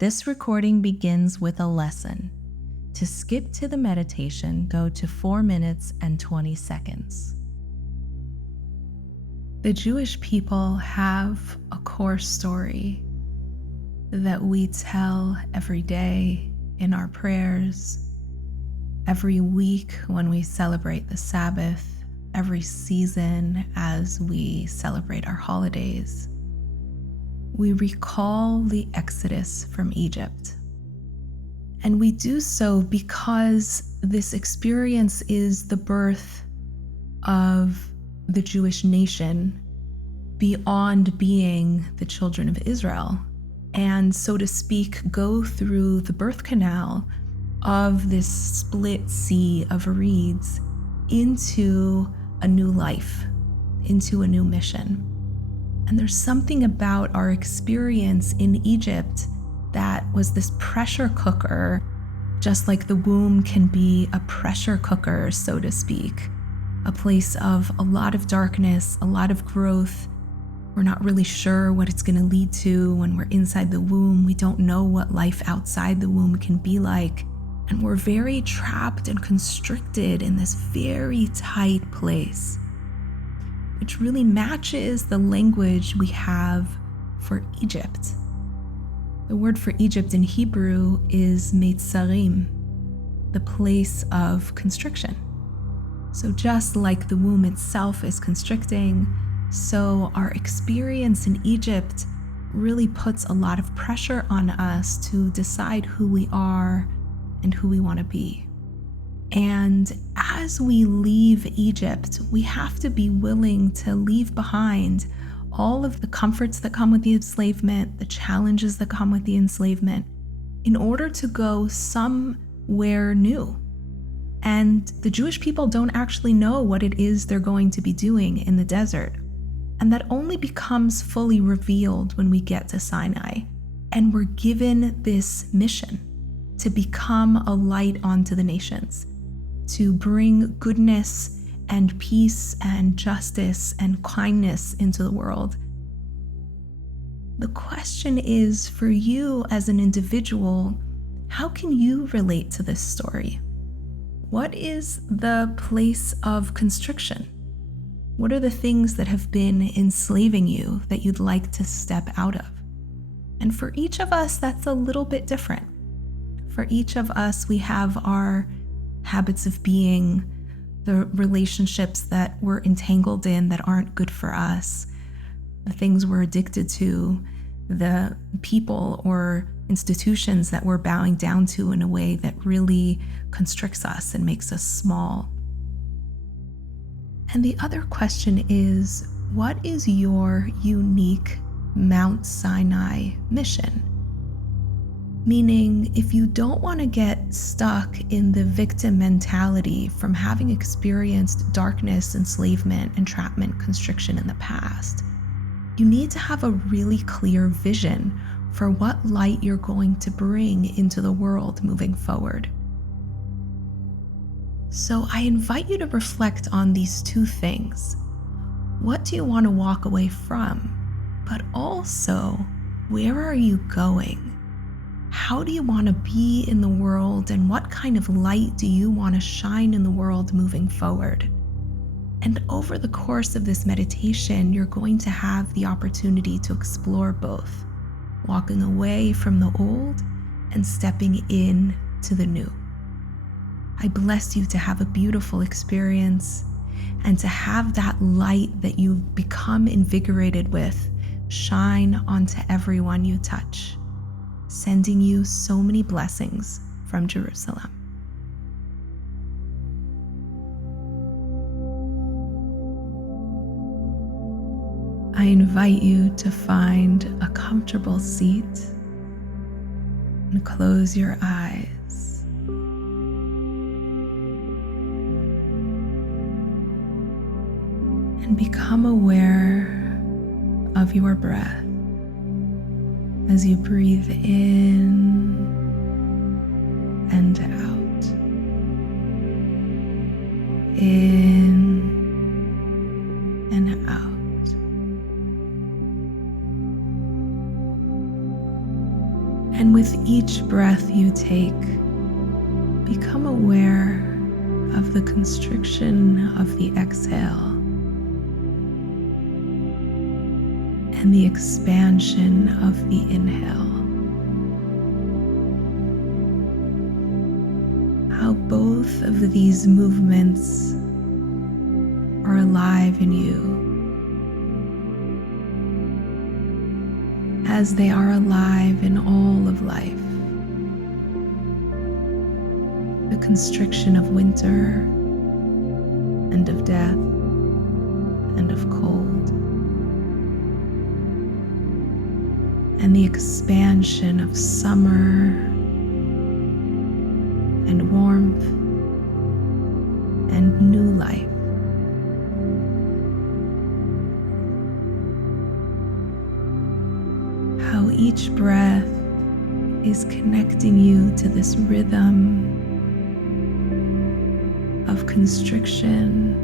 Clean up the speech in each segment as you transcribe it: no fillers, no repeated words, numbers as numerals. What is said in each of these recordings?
This recording begins with a lesson. To skip to the meditation, go to 4 minutes and 20 seconds. The Jewish people have a core story that we tell every day in our prayers, every week when we celebrate the Sabbath, every season as we celebrate our holidays. We recall the Exodus from Egypt. And we do so because this experience is the birth of the Jewish nation beyond being the children of Israel, and so to speak, go through the birth canal of this split sea of reeds into a new life, into a new mission. And there's something about our experience in Egypt that was this pressure cooker, just like the womb can be a pressure cooker, so to speak, a place of a lot of darkness, a lot of growth. We're not really sure what it's going to lead to when we're inside the womb. We don't know what life outside the womb can be like. And we're very trapped and constricted in this very tight place, which really matches the language we have for Egypt. The word for Egypt in Hebrew is Meitzarim, the place of constriction. So just like the womb itself is constricting, so our experience in Egypt really puts a lot of pressure on us to decide who we are and who we want to be. And as we leave Egypt, we have to be willing to leave behind all of the comforts that come with the enslavement, the challenges that come with the enslavement, in order to go somewhere new. And the Jewish people don't actually know what it is they're going to be doing in the desert. And that only becomes fully revealed when we get to Sinai. And we're given this mission to become a light onto the nations, to bring goodness and peace and justice and kindness into the world. The question is, for you as an individual, how can you relate to this story? What is the place of constriction? What are the things that have been enslaving you that you'd like to step out of? And for each of us, that's a little bit different. For each of us, we have our habits of being, the relationships that we're entangled in that aren't good for us, the things we're addicted to, the people or institutions that we're bowing down to in a way that really constricts us and makes us small. And the other question is, what is your unique Mount Sinai mission? Meaning, if you don't want to get stuck in the victim mentality from having experienced darkness, enslavement, entrapment, constriction in the past, you need to have a really clear vision for what light you're going to bring into the world moving forward. So I invite you to reflect on these two things. What do you want to walk away from? But also, where are you going? How do you want to be in the world, and what kind of light do you want to shine in the world moving forward? And over the course of this meditation, you're going to have the opportunity to explore both, walking away from the old and stepping in to the new. I bless you to have a beautiful experience and to have that light that you've become invigorated with shine onto everyone you touch. Sending you so many blessings from Jerusalem. I invite you to find a comfortable seat and close your eyes. And become aware of your breath. As you breathe in and out, in and out. And with each breath you take, become aware of the constriction of the exhale and the expansion of the inhale. How both of these movements are alive in you as they are alive in all of life. The constriction of winter and of death and of cold, and the expansion of summer and warmth and new life. How each breath is connecting you to this rhythm of constriction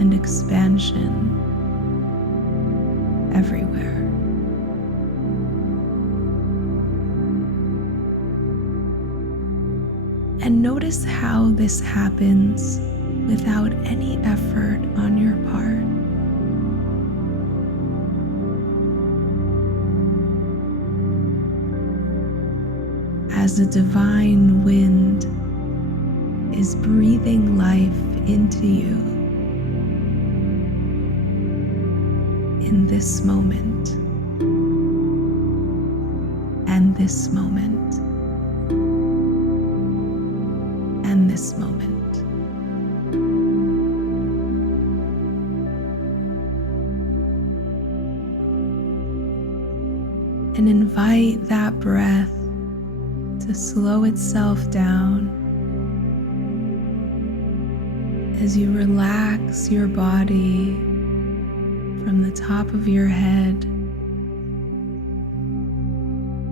and expansion everywhere. And notice how this happens without any effort on your part. As the divine wind is breathing life into you in this moment and this moment and this moment. And invite that breath to slow itself down as you relax your body from the top of your head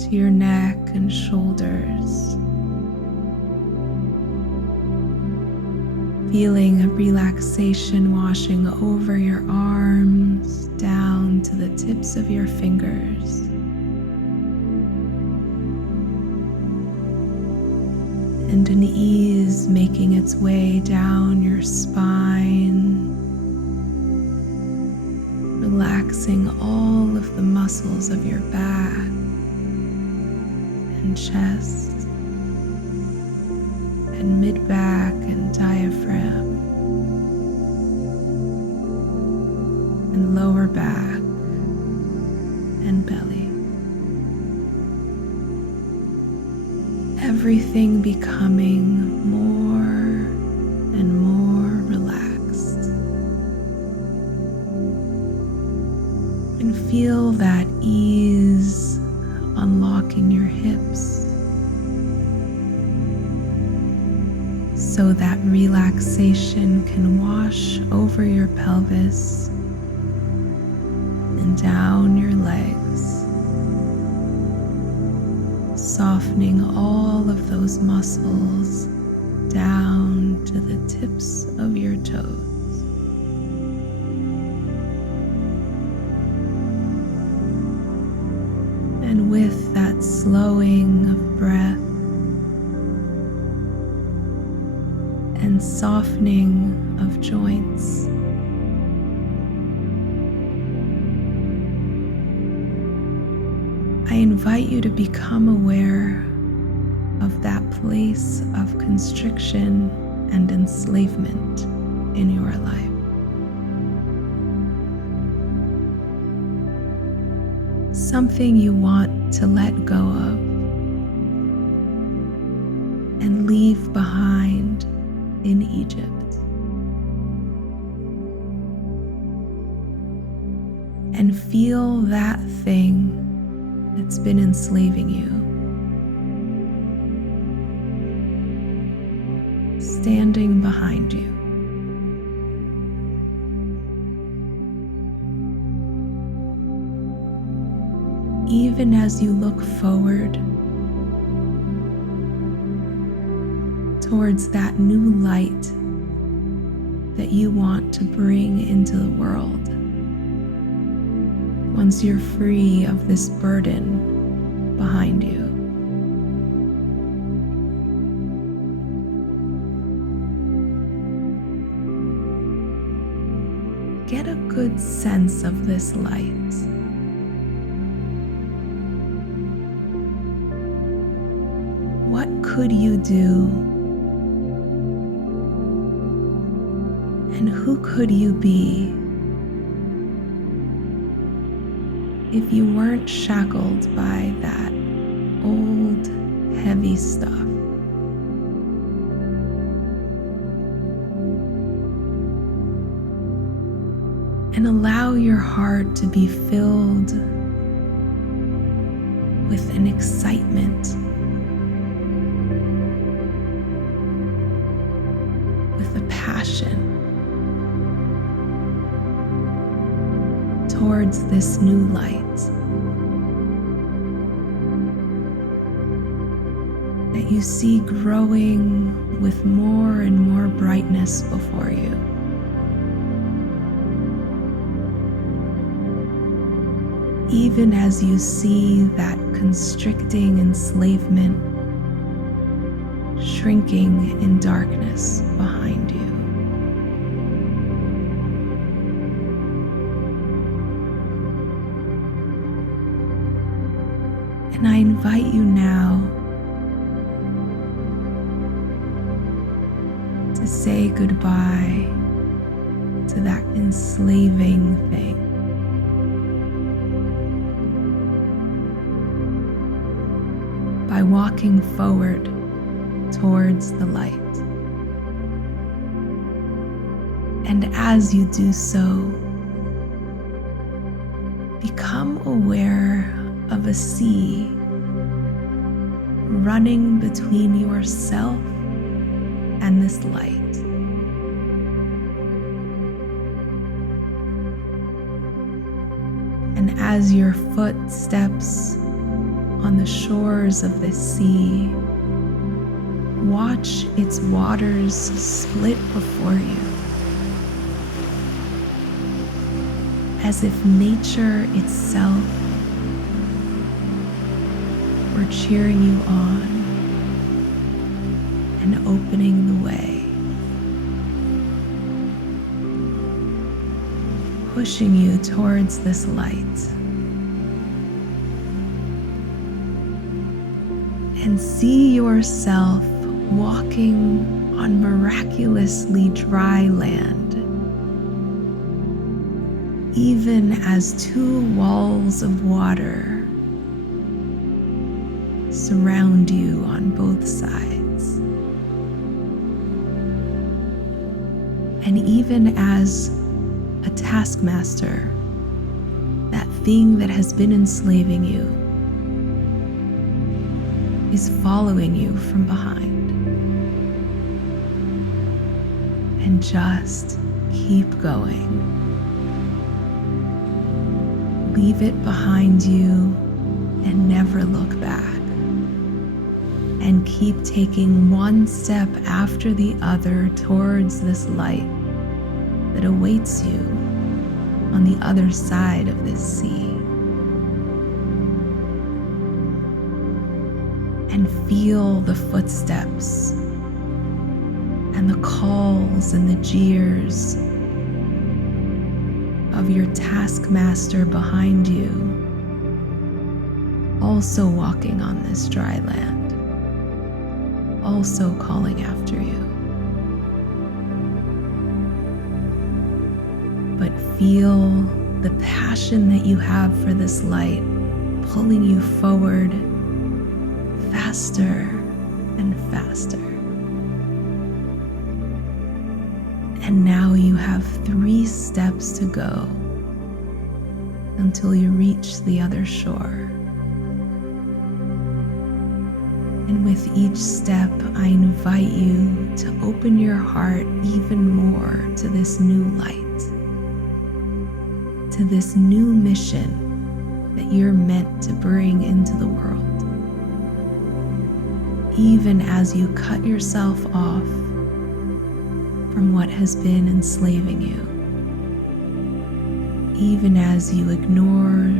to your neck and shoulders, feeling a relaxation washing over your arms down to the tips of your fingers. And an ease making its way down your spine, relaxing all of the muscles of your back and chest and mid-back and diaphragm and lower back and belly. Everything becoming more and more relaxed. And feel that ease unlocking your hips so that relaxation can wash over your pelvis and down your legs, softening all of those muscles down to the tips of your toes. And with that slowing of breath and softening of joints, I invite you to become aware of that place of constriction and enslavement in your life. Something you want to let go of and leave behind in Egypt. And feel that thing that's been enslaving you standing behind you. Even as you look forward towards that new light that you want to bring into the world, once you're free of this burden behind you. Get a good sense of this light. What could you do? And who could you be if you weren't shackled by that old, heavy stuff? And allow your heart to be filled with an excitement, with a passion towards this new light that you see growing with more and more brightness before you. Even as you see that constricting enslavement shrinking in darkness behind you. And I invite you now to say goodbye to that enslaving thing. By walking forward towards the light. And as you do so, become aware of a sea running between yourself and this light. And as your foot steps on the shores of this sea, watch its waters split before you, as if nature itself were cheering you on and opening the way, pushing you towards this light. And see yourself walking on miraculously dry land, even as two walls of water surround you on both sides. And even as a taskmaster, that thing that has been enslaving you, is following you from behind. And just keep going. Leave it behind you and never look back. And keep taking one step after the other towards this light that awaits you on the other side of this sea. And feel the footsteps and the calls and the jeers of your taskmaster behind you, also walking on this dry land, also calling after you. But feel the passion that you have for this light pulling you forward faster and faster. And now you have 3 steps to go until you reach the other shore. And with each step, I invite you to open your heart even more to this new light, to this new mission that you're meant to bring into the world. Even as you cut yourself off from what has been enslaving you, even as you ignore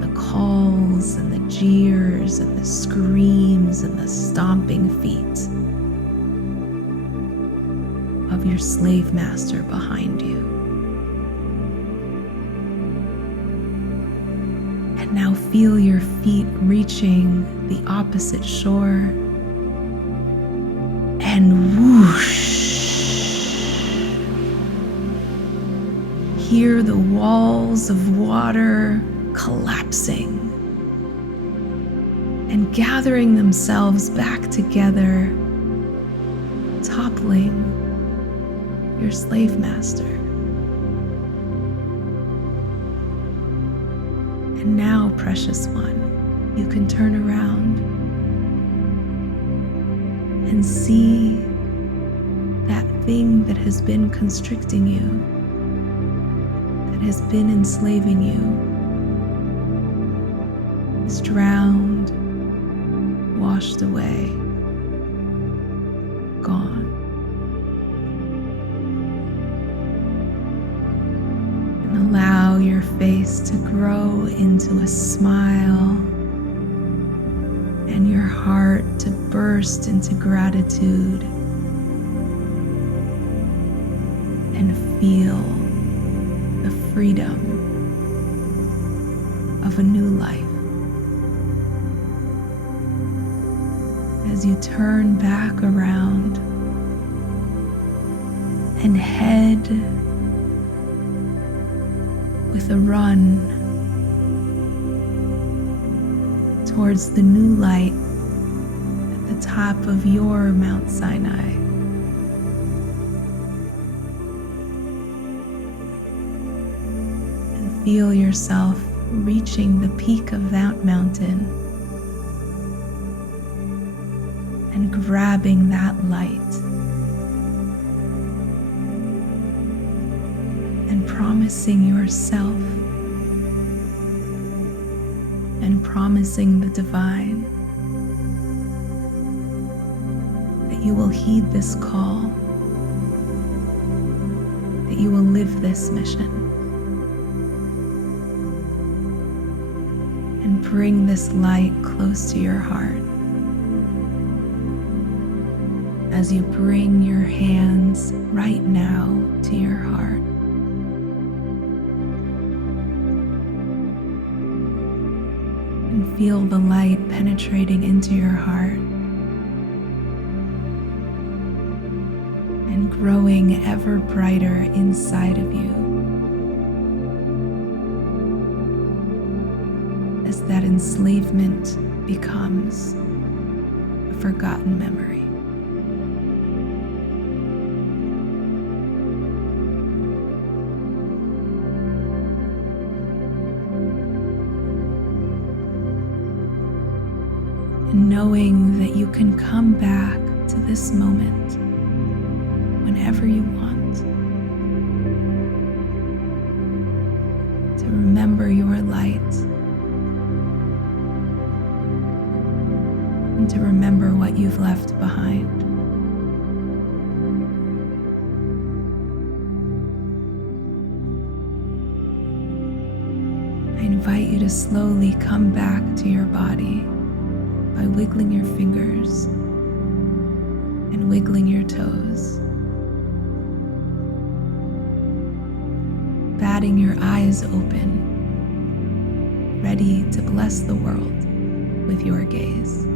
the calls and the jeers tears and the screams and the stomping feet of your slave master behind you. And now feel your feet reaching the opposite shore, and whoosh, hear the walls of water collapsing and gathering themselves back together, toppling your slave master. And now, precious one, you can turn around and see that thing that has been constricting you, that has been enslaving you, is drowned, washed away, gone. And allow your face to grow into a smile and your heart to burst into gratitude, and feel the freedom of a new life. As you turn back around and head with a run towards the new light at the top of your Mount Sinai. And feel yourself reaching the peak of that mountain and grabbing that light and promising yourself and promising the divine that you will heed this call, that you will live this mission, and bring this light close to your heart. As you bring your hands right now to your heart, and feel the light penetrating into your heart and growing ever brighter inside of you as that enslavement becomes a forgotten memory. And knowing that you can come back to this moment whenever you want, to remember your light and to remember what you've left behind. I invite you to slowly come back to your body by wiggling your fingers and wiggling your toes, batting your eyes open, ready to bless the world with your gaze.